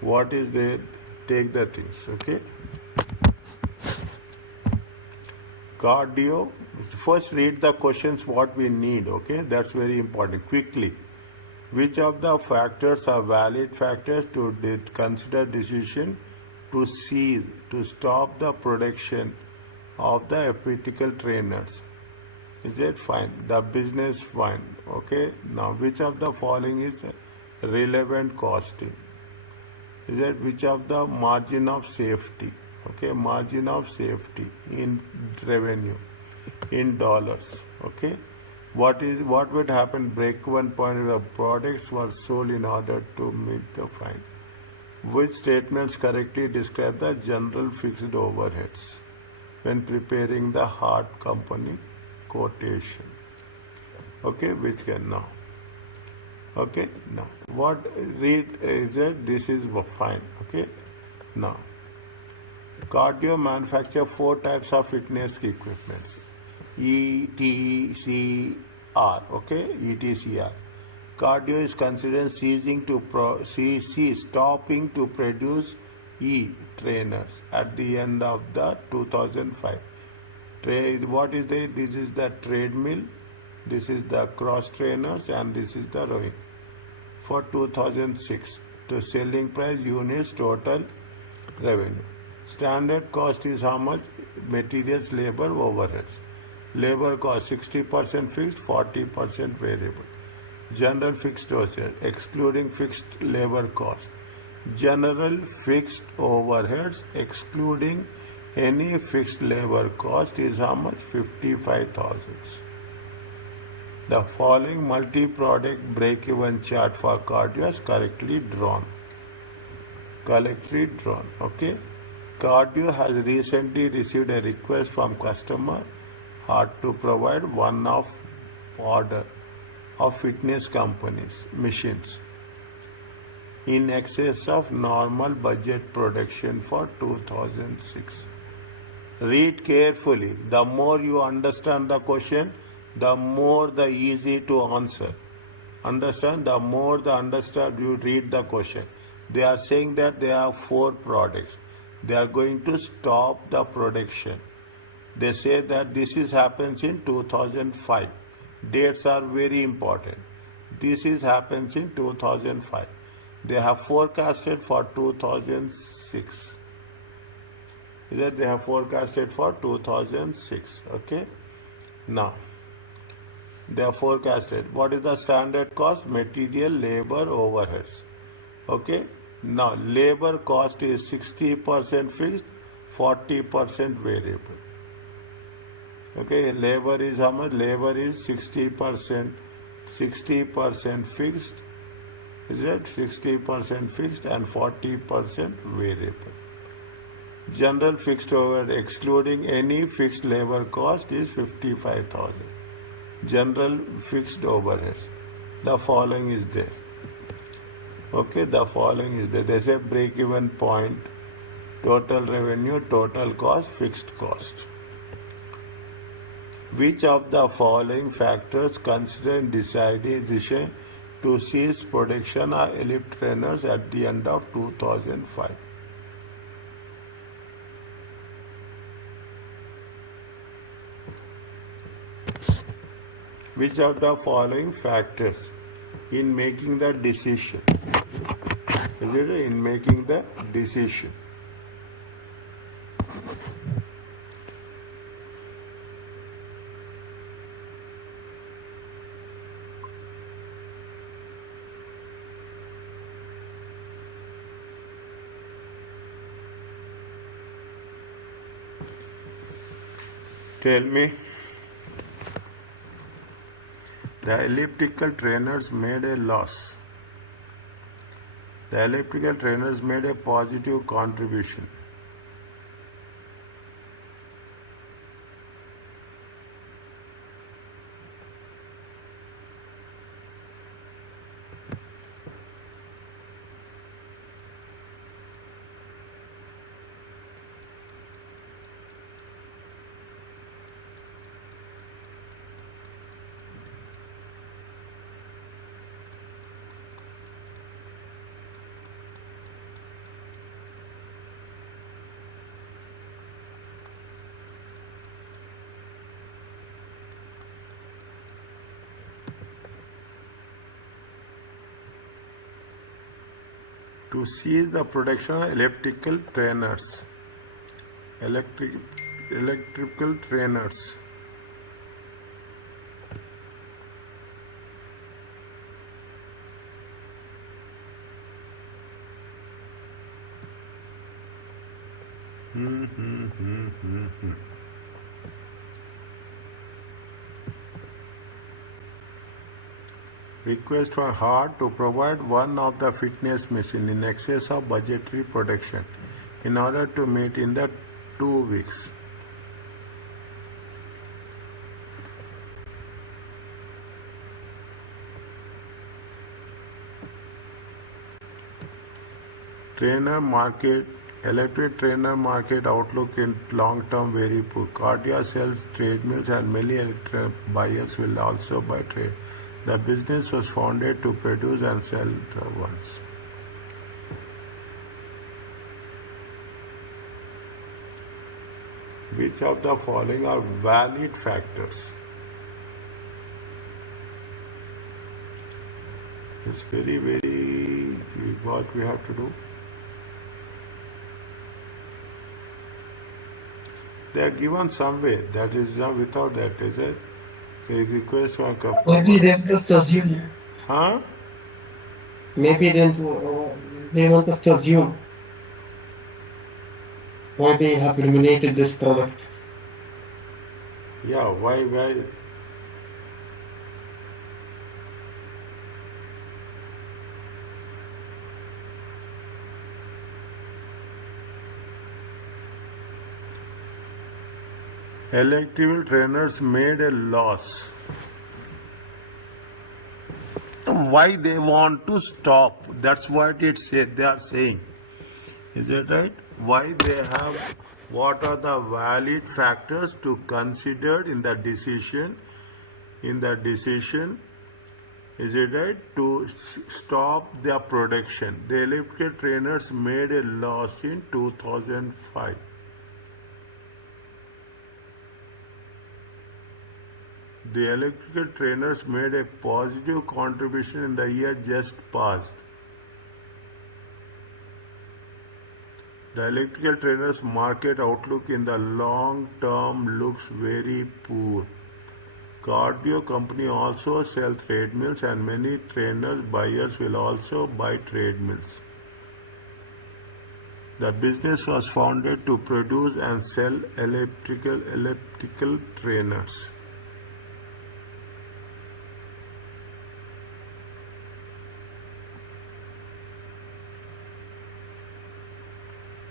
What is they take the things, okay? Cardio, first read the questions what we need, okay? That's very important. Quickly. Which of the factors are valid factors to consider decision to cease, to stop the production of the epithecal trainers? Is it fine? The business fine. Okay. Now, which of the following is relevant costing? Is it which of the margin of safety? Okay, margin of safety in revenue, in dollars. Okay. What would happen? Break-even point of products were sold in order to meet the fine. Which statements correctly describe the general fixed overheads when preparing the hard company quotation? Okay, which can now. Okay, now what read is it? This is fine. Okay, now cardio manufacture 4 types of fitness equipment. ETCR. Okay, ETCR. Cardio is considered stopping to produce E trainers at the end of the 2005. What is the? This is the treadmill, this is the cross trainers, and this is the rowing. For 2006, to selling price units total revenue. Standard cost is how much? Materials, labor, overheads. Labor cost 60% fixed, 40% variable. General fixed overhead, excluding fixed labor cost. General fixed overheads, excluding any fixed labor cost, is how much? 55,000. The following multi-product break-even chart for cardio is correctly drawn. Okay. Cardio has recently received a request from customer to provide one-off order of fitness companies machines in excess of normal budget production for 2006. Read carefully. The more you understand the question, the more the easy to answer. Understand? The more the understand you read the question. They are saying that there are 4 products. They are going to stop the production. They say that this happens in 2005. Dates are very important. This happens in 2005. They have forecasted for 2006. They have forecasted for 2006. Okay. Now, they are forecasted. What is the standard cost? Material, labor, overheads. Okay. Now, labor cost is 60% fixed, 40% variable. Okay, labor is how much? Labor is 60% fixed. Is it 60% fixed and 40% variable? General fixed overhead, excluding any fixed labor cost, is 55,000. General fixed overheads. The following is there. Okay, the following is there. They say break-even point, total revenue, total cost, fixed cost. Which of the following factors consider in decision to cease production are elliptic trainers at the end of 2005? Which of the following factors in making the decision? Is it in making the decision? Tell me. The elliptical trainers made a loss. The elliptical trainers made a positive contribution. to cease the production of electrical trainers. Electric, electrical trainers. Request for HART to provide one of the fitness machine in excess of budgetary production in order to meet in the 2 weeks. Trainer market, electric trainer market outlook in long term very poor. Cardia sells treadmills and many electric buyers will also buy trade. The business was founded to produce and sell the ones. Which of the following are valid factors? It's very what we have to do. They are given some way. That is without that, is it? A request for a couple. Maybe they just assume. Huh? Maybe they want us to assume why they have eliminated this product. Yeah, why? Electrical trainers made a loss. Why they want to stop? That's what they are saying. Is it right? Why they have? What are the valid factors to consider in the decision? Is it right? To stop their production. The electrical trainers made a loss in 2005. The electrical trainers made a positive contribution in the year just past. The electrical trainers market outlook in the long term looks very poor. Cardio company also sell treadmills and many trainers buyers will also buy treadmills. The business was founded to produce and sell electrical trainers.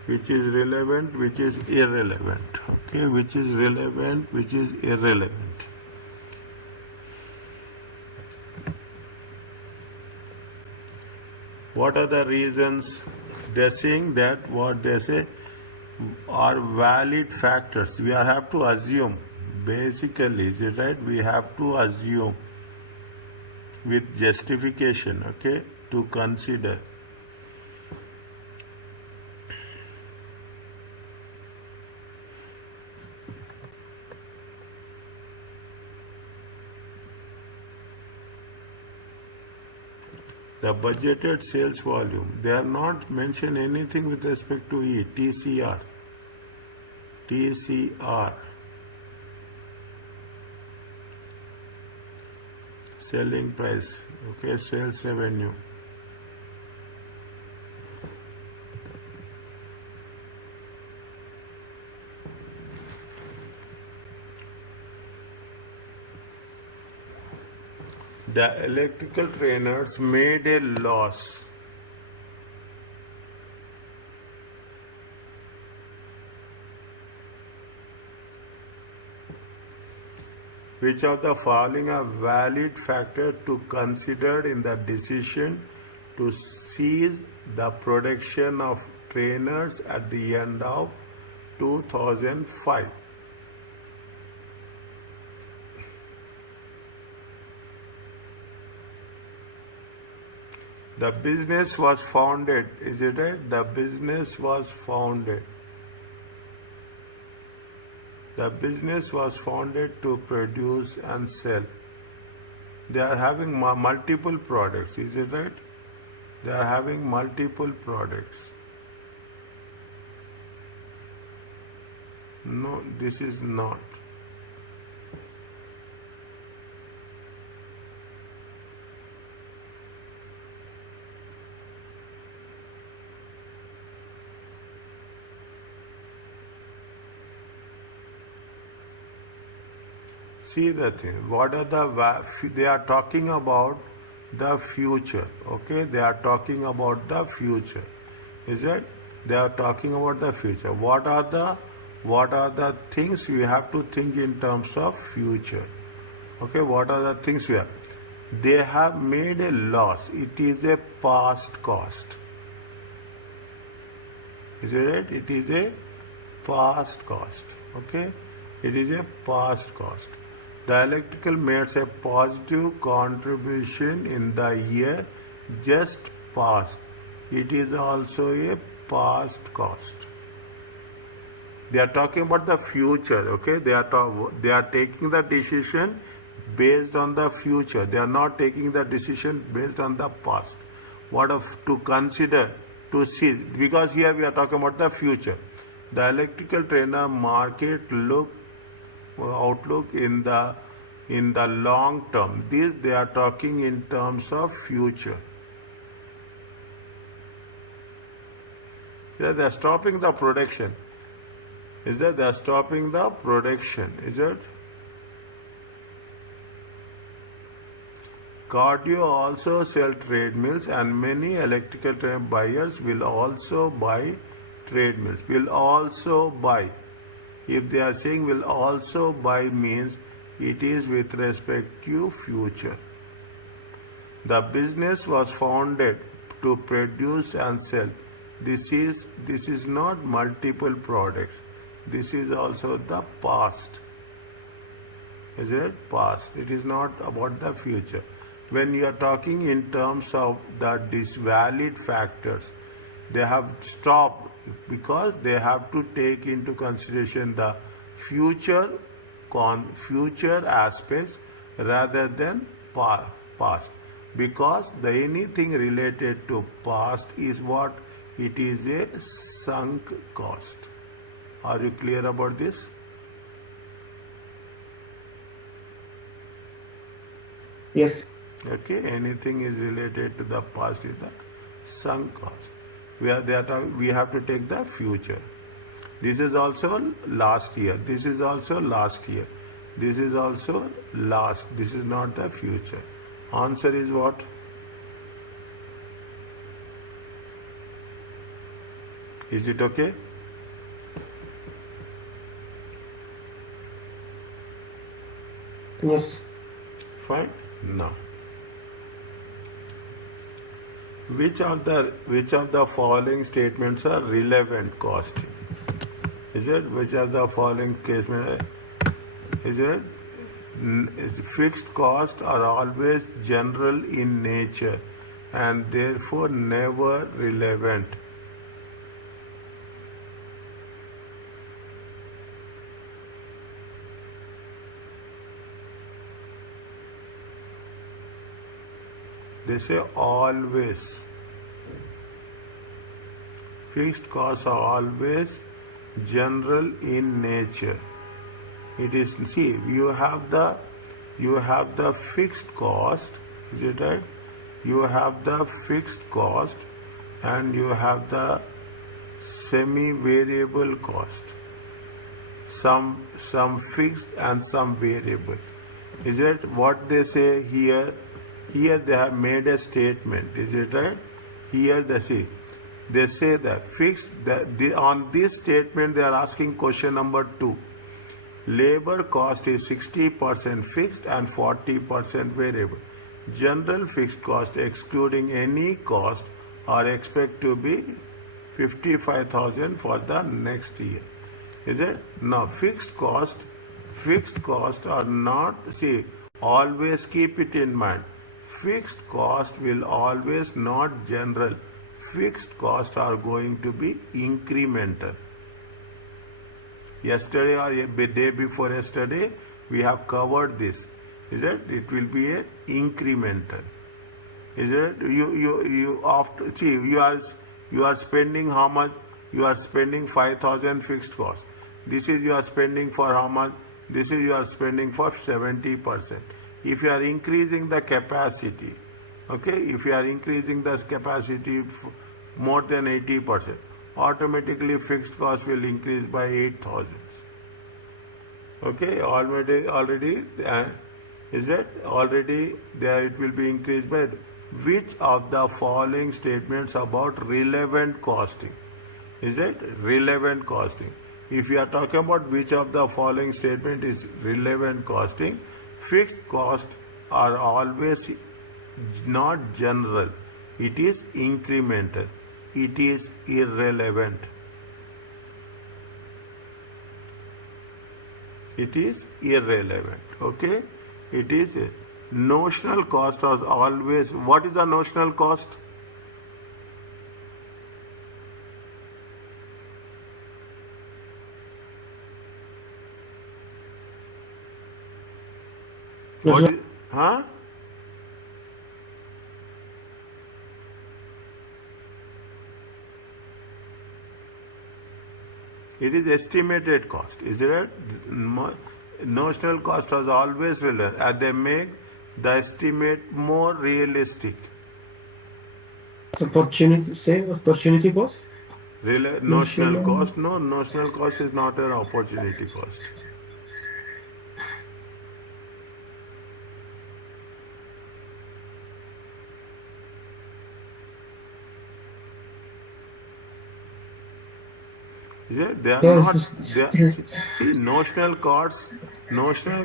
Which is relevant, which is irrelevant. Okay, which is relevant, which is irrelevant. What are the reasons? They're saying that what they say are valid factors. We have to assume. Basically, is it right? We have to assume with justification, okay, to consider. The budgeted sales volume, they are not mentioned anything with respect to E, TCR. Selling price, okay, sales revenue. The electrical trainers made a loss. Which of the following are valid factors to consider in the decision to cease the production of trainers at the end of 2005? The business was founded, is it right? The business was founded. The business was founded to produce and sell. They are having multiple products, is it right? They are having multiple products. No, this is not. See the thing. What are they are talking about the future. Okay, they are talking about the future. Is it? They are talking about the future. What are the things we have to think in terms of future? Okay, what are the things we have? They have made a loss. It is a past cost. Is it right? It is a past cost. Okay, it is a past cost. The electrical made a positive contribution in the year just past. It is also a past cost. They are talking about the future. Okay, they are taking the decision based on the future. They are not taking the decision based on the past. What of to consider, to see, because here we are talking about the future. The electrical trainer market outlook in the long term. This they are talking in terms of future. Yeah, they are stopping the production. Is that they are stopping the production? Is it? Cardio also sell trade mills, and many electrical buyers will also buy trade mills. Will also buy. If they are saying will also buy means it is with respect to future. The business was founded to produce and sell. This is not multiple products. This is also the past. Is it? Past. It is not about the future. When you are talking in terms of the disvalid factors, they have stopped because they have to take into consideration the future aspects rather than past. Because anything related to past is what? It is a sunk cost. Are you clear about this? Yes. Okay, anything is related to the past is the sunk cost. We have to take the future. This is also last year. This is also last year. This is also last. This is not the future. Answer is what? Is it okay? Yes. Fine. Now, which of the following statements are relevant costing? Is it? Which of the following statements? Is it? Fixed costs are always general in nature and therefore never relevant. They say always. Fixed costs are always general in nature. It is, see, you have the fixed cost, is it right? You have the fixed cost and you have the semi-variable cost. Some fixed and some variable. Is it what they say here? Here they have made a statement, is it right? Here they say that fixed, on this statement they are asking question number 2. Labor cost is 60% fixed and 40% variable. General fixed cost excluding any cost are expected to be 55,000 for the next year. Is it? Now fixed cost are not, always keep it in mind. Fixed cost will always not general. Fixed costs are going to be incremental. Yesterday or a day before yesterday, we have covered this. Is it? It will be a incremental. Is it you after see you are spending how much? You are spending 5,000 fixed cost. This is you are spending for how much? This is you are spending for 70%. If you are increasing the capacity, okay, if you are increasing the capacity more than 80%, automatically fixed cost will increase by 8,000. Okay, already is that already there it will be increased by which of the following statements about relevant costing? Is that relevant costing? If you are talking about which of the following statement is relevant costing, fixed costs are always not general. It is incremental. It is irrelevant. It is irrelevant. Okay, it is notional cost is always. What is the notional cost? What is, huh? It is estimated cost. Is it? Notional cost is always relevant, and they make the estimate more realistic. Opportunity cost? Notional cost? No, notional cost is not an opportunity cost. Is it? They are not. They are, see, notional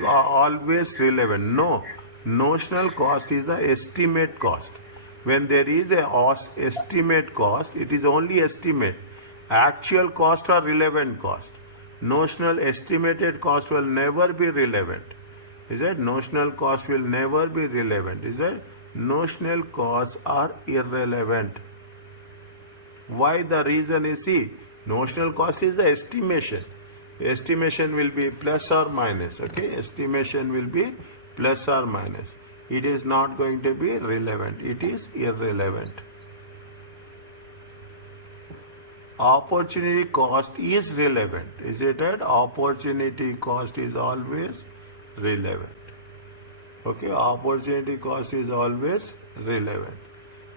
are always relevant. No, notional cost is the estimate cost. When there is a estimate cost, it is only estimate. Actual cost or relevant cost. Notional estimated cost will never be relevant. Is it? Notional cost will never be relevant. Is it? Notional costs are irrelevant. Why? The reason is, see, notional cost is the estimation. Estimation will be plus or minus. Okay, estimation will be plus or minus. It is not going to be relevant. It is irrelevant. Opportunity cost is relevant. Is it right? Opportunity cost is always relevant. Okay, opportunity cost is always relevant.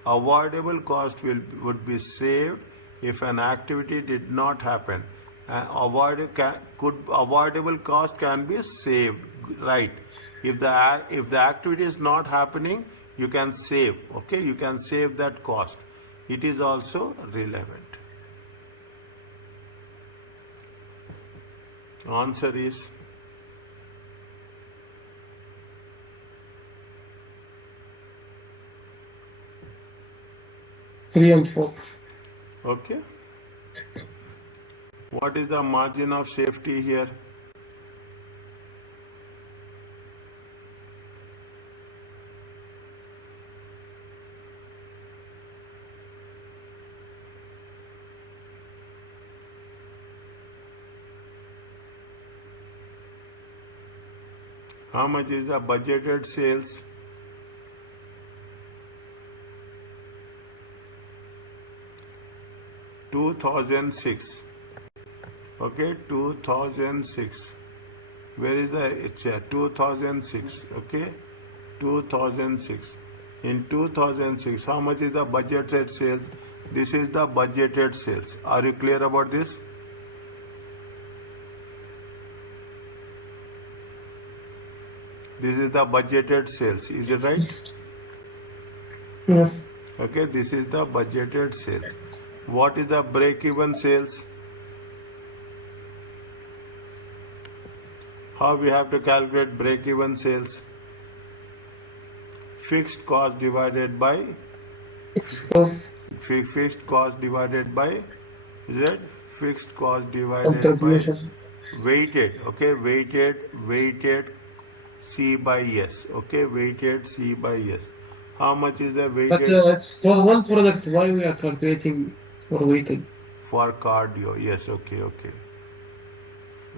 Avoidable cost would be saved if an activity did not happen. Avoidable cost can be saved, right? If the activity is not happening, you can save. Okay, you can save that cost. It is also relevant. Answer is 3 and 4. okay. What is the margin of safety here? How much is the budgeted sales? $2,006. Okay, 2006. Where is the? It's here. 2006. Okay, 2006. In 2006, how much is the budgeted sales? This is the budgeted sales. Are you clear about this? This is the budgeted sales. Is it right? Yes. Okay, this is the budgeted sales. What is the break-even sales? How we have to calculate break-even sales? Fixed cost divided by Fixed cost fixed cost divided by Z. Fixed cost divided contribution. by weighted. Okay, weighted C by S. Okay, weighted C by S. How much is the But weighted it's for one product. Why we are calculating for weighted? for cardio? Yes, okay, okay.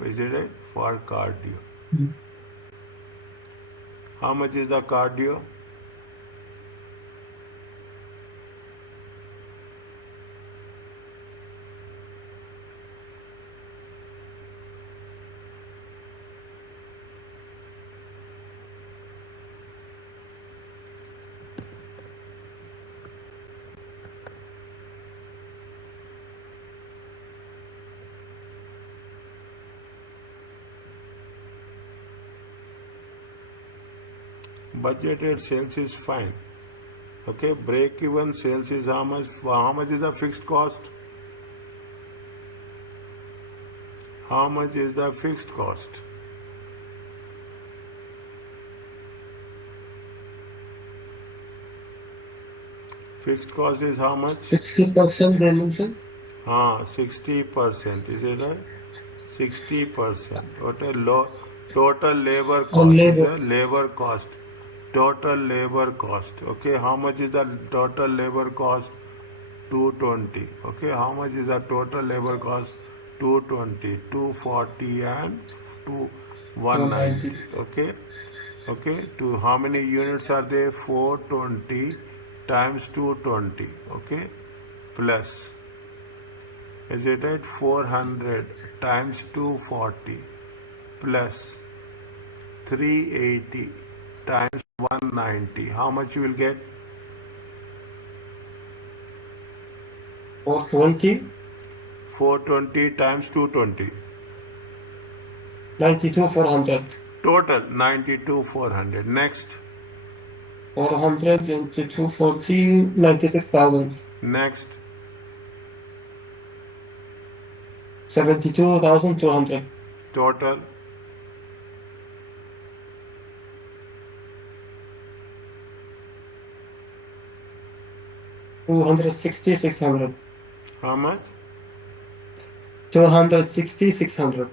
Is it right? For cardio. Mhm. How much is the cardio? Budgeted sales is fine. Okay, break even sales is how much? How much is the fixed cost? How much is the fixed cost? Fixed cost is how much? 60% they mentioned. 60%. Is it right? 60%. Total labor On cost is labor. a labor cost. Total labor cost. Okay, how much is the total labor cost? 220. Okay, how much is the total labor cost? 220, 240 and 190. 190. Okay, okay. To how many units are there? 420 times 220. Okay, plus. Is it right? 400 times 240 plus 380 times 190. How much you will get? 420. 420 times 220. 92,400. Total 92,400. Next. 400 into 240, 96,000. Next. 72,200. Total. $260,600. How much? 260,600.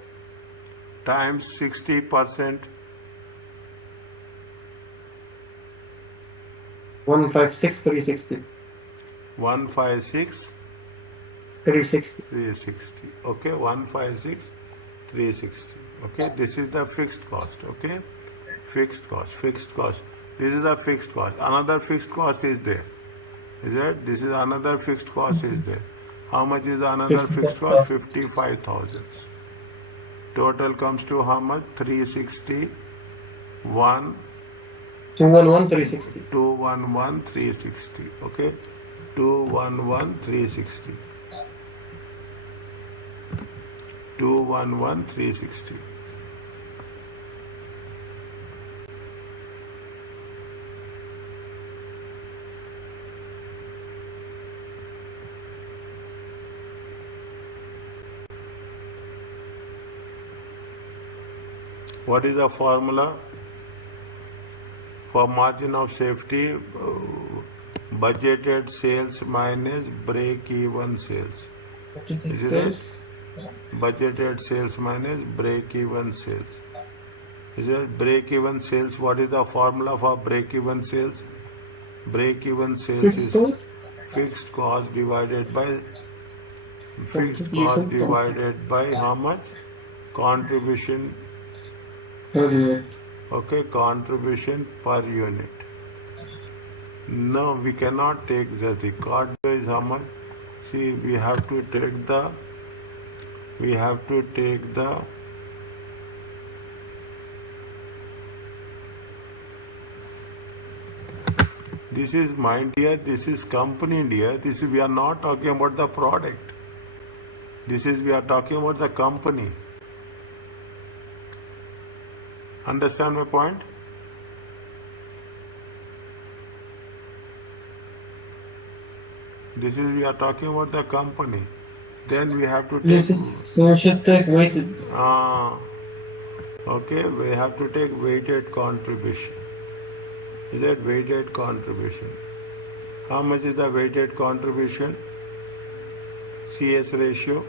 Times 60%. 156,360. 156. 360. 360. Okay, 156, 360. Okay, this is the fixed cost. Okay, fixed cost. This is the fixed cost. Another fixed cost is there. Is it? This is another fixed cost is there. How much is another fixed cost? 55,000. Total comes to how much? 360. 211, 360. 211, 360. Okay, 211, 360. 211, 360. What is the formula for margin of safety? Budgeted sales minus break-even sales. Budgeted Is it right? sales. Budgeted sales minus break-even sales. Is it break-even sales? What is the formula for break-even sales? Break-even sales Fixed is cost. fixed cost divided by Contribution. how much? Contribution. Per unit. Okay, contribution per unit. No, we cannot take the cardio is how much? See, we have to take the this is mind dear, this is company dear, this is, we are not talking about the product. We are talking about the company. Understand my point? We are talking about the company. Then we have to take. So we should take weighted. Okay, we have to take weighted contribution. Is that weighted contribution? How much is the weighted contribution? CS ratio.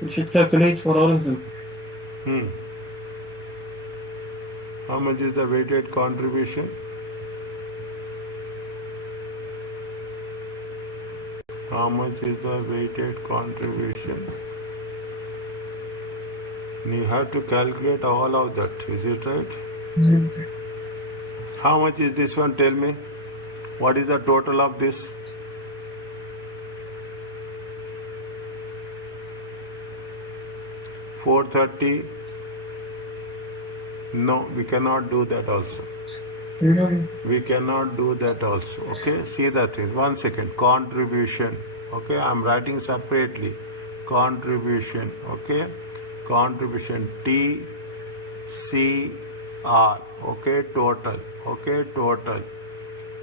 We should calculate for all of them. How much is the weighted contribution? How much is the weighted contribution? You have to calculate all of that. Is it right? How much is this one? Tell me. What is the total of this? $430. No, we cannot do that also. We cannot do that also. Okay, see that thing. 1 second. Contribution. Okay, I'm writing separately. contribution, okay, contribution TCR, okay, total,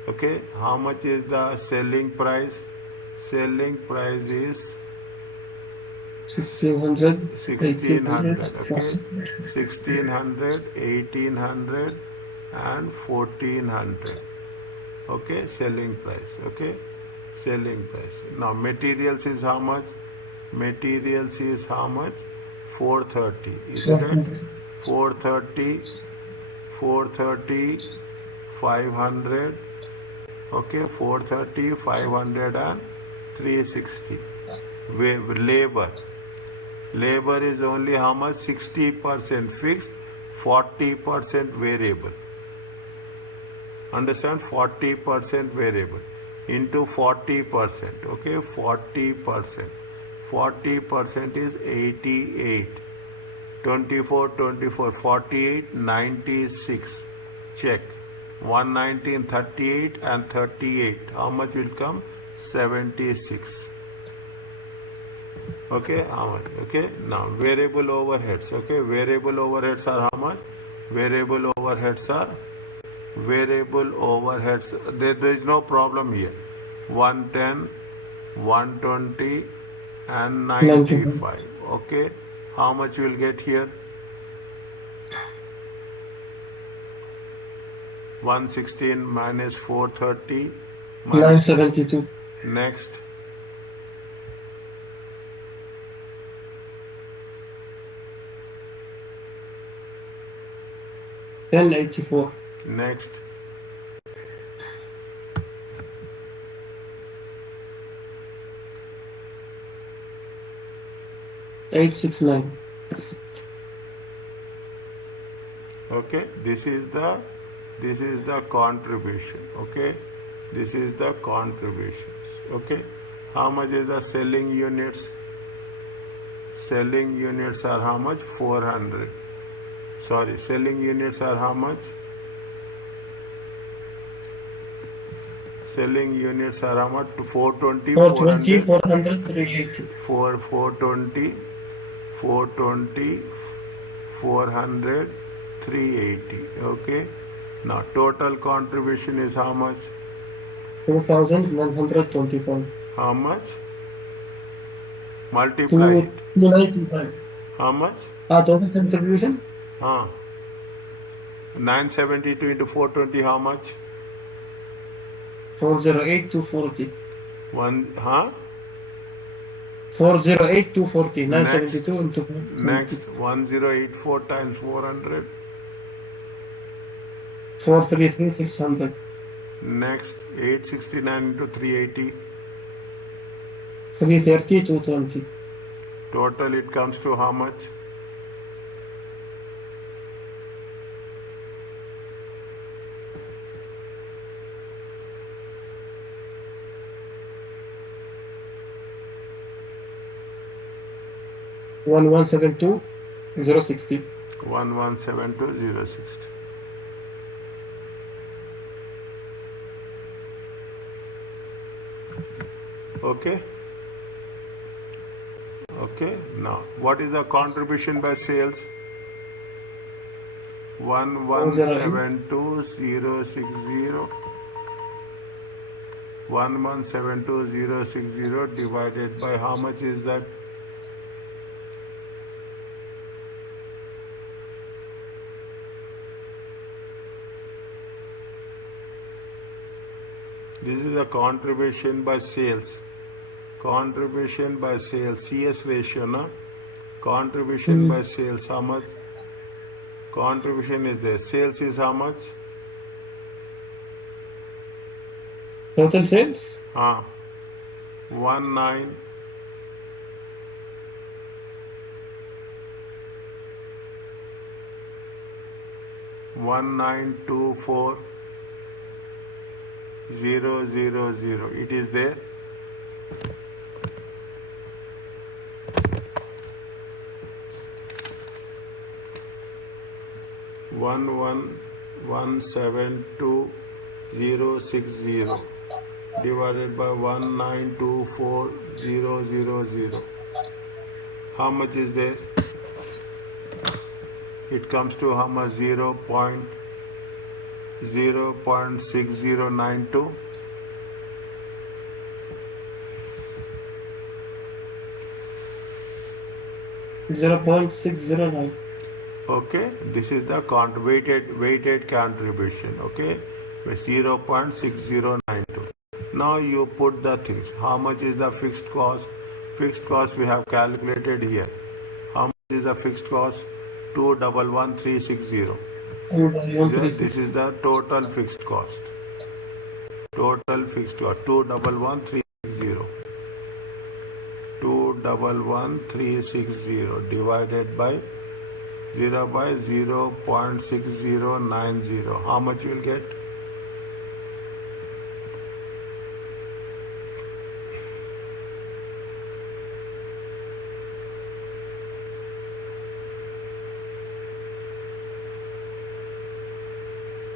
okay, how much is the selling price? Selling price is 1600, 1600, 1800, okay, 1600, 1800 and 1400, okay, selling price, okay, selling price. Now materials is how much? Materials is how much? 430, isn't it? 430, 430, 500, okay, 430, 500 and 360. Labor. Labor is only how much? 60% fixed, 40% variable. Understand? 40% variable into 40%, okay, 40%. 40% is 88. 24, 24, 48, 96. Check. 119, 38 and 38. How much will come? 76. Okay, how much? Okay, now variable overheads. Okay, variable overheads are how much? Variable overheads are there is no problem here. 110, 120 and 95. Okay, how much you will get here? 116 minus 430 minus 972. next. $1084. Next. $869. Okay, this is the contribution. Okay, this is the contributions. Okay, how much is the selling units? Selling units are how much? 400. Sorry, selling units are how much? Selling units are how much? 420, 420, 400, 400, 380. 420, 420, 400, 380. Okay. Now total contribution is how much? 2,125. How much? Multiply it. 295. How much? Total contribution? 972 into 420, how much? 408 to 40. 408 to 40. Next, 972 into 420. next 1084 times 400. 433, 600. Next 869 into 380. 330, 220. Total it comes to how much? One 172, 060. 1172060. Okay. Okay. Now, what is the contribution by sales? 1172060. 1172060 divided by how much is that? This is the contribution by sales. Contribution by sales, CS ratio, na? Contribution by sales, how much? Contribution is there. Sales is how much? Total sales? 19 1924 000. It is there. One 172,060 divided by 1924,000. How much is there? It comes to how much? 0.6092. $0.609. Okay, this is the weighted contribution. Okay, with 0.6092. Now you put the things. How much is the fixed cost? Fixed cost we have calculated here. How much is the fixed cost? 211,360. This is the total fixed cost. Total fixed cost 211,360. 211,360 divided by 0.6090. How much you will get?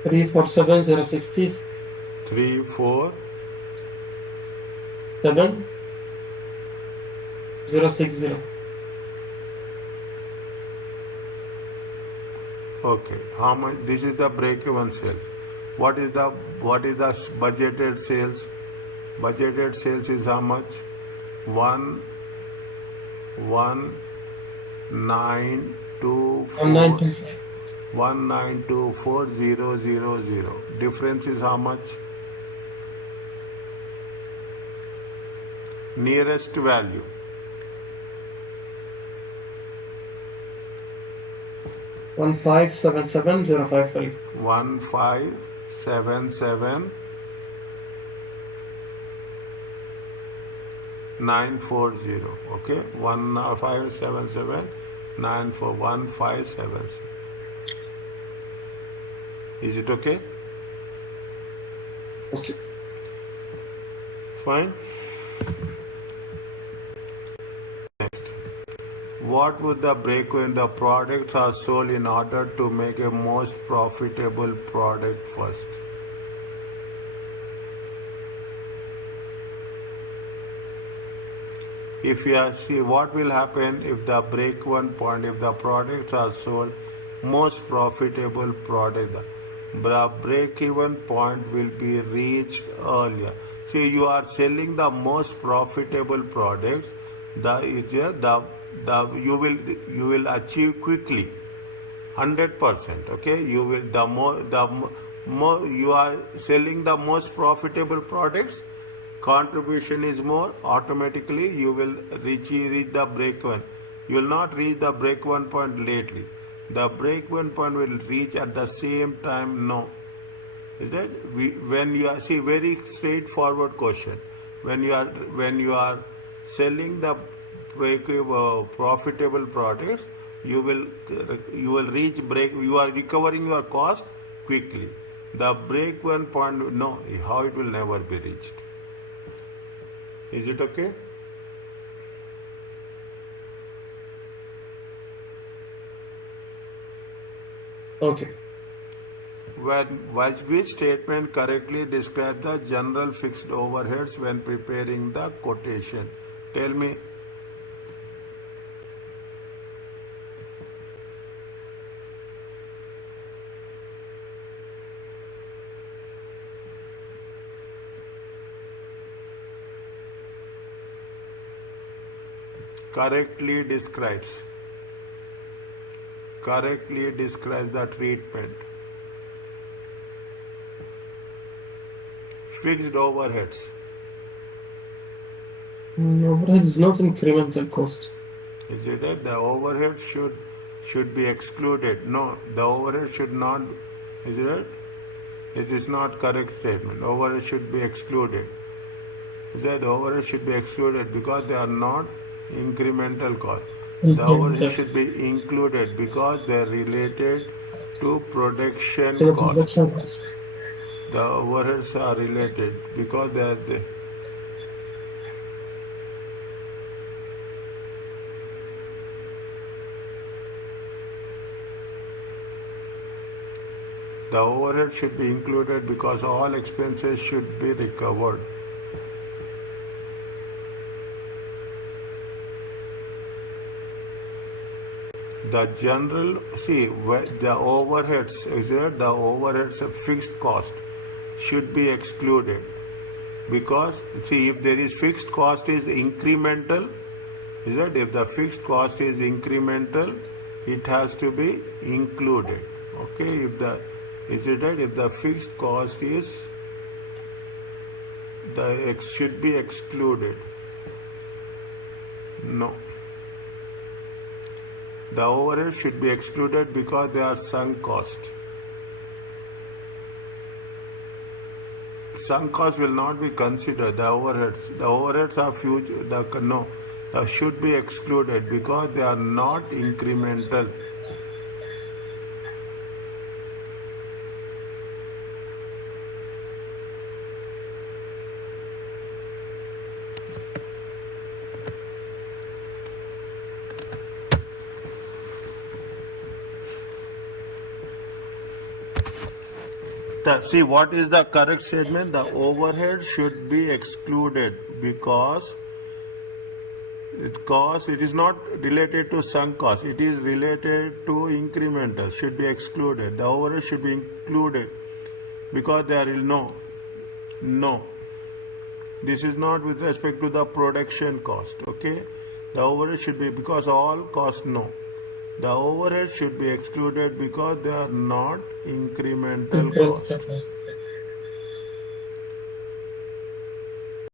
Three four seven zero 60 347 060. Okay. How much? This is the break-even sales. What is the budgeted sales? Budgeted sales is how much? 1924000. 1924000. Difference is how much? Nearest value. 1577053. 1577940. Okay, 157794157. Is it okay? Okay. Fine. Next, what would the break when the products are sold in order to make a most profitable product first? If you see what will happen if the break-even point, if the products are sold most profitable product, the break-even point will be reached earlier. See, you are selling the most profitable products. You will achieve quickly, 100%. Okay, you will the more you are selling the most profitable products, contribution is more. Automatically, you will reach the break-even. You will not reach the break-even point lately. The break-even point will reach at the same time. No, is that when you are see very straightforward question. When you are selling the profitable products, you will reach break. You are recovering your cost quickly. The break-even point, no, how it will never be reached. Is it okay? Okay. Which statement correctly describes the general fixed overheads when preparing the quotation? Tell me. Correctly describes the treatment. Fixed overheads. Overhead is not incremental cost. Is it that the overhead should be excluded? No, the overhead should not. Is it that? It is not correct statement. Overhead should be excluded. Is that the overhead should be excluded because they are not incremental cost. The overhead should be included because they are related to production cost. The overheads are related because they are the overhead should be included because all expenses should be recovered. the general, see, the overheads, is it? The overheads of fixed cost should be excluded, because see, if there is fixed cost is incremental, is it? If the fixed cost is incremental, it has to be included. Okay, if the, is it right? If the fixed cost is, should be excluded. No. The overhead should be excluded because they are sunk cost. Sunk cost will not be considered. The overheads are future. No, should be excluded because they are not incremental. See, what is the correct statement? The overhead should be excluded because it is not related to sunk cost. It is related to incremental. Should be excluded. The overhead should be included because there is no. This is not with respect to the production cost. Okay, the overhead should be, because all costs no. The overhead should be excluded because they are not incremental cost.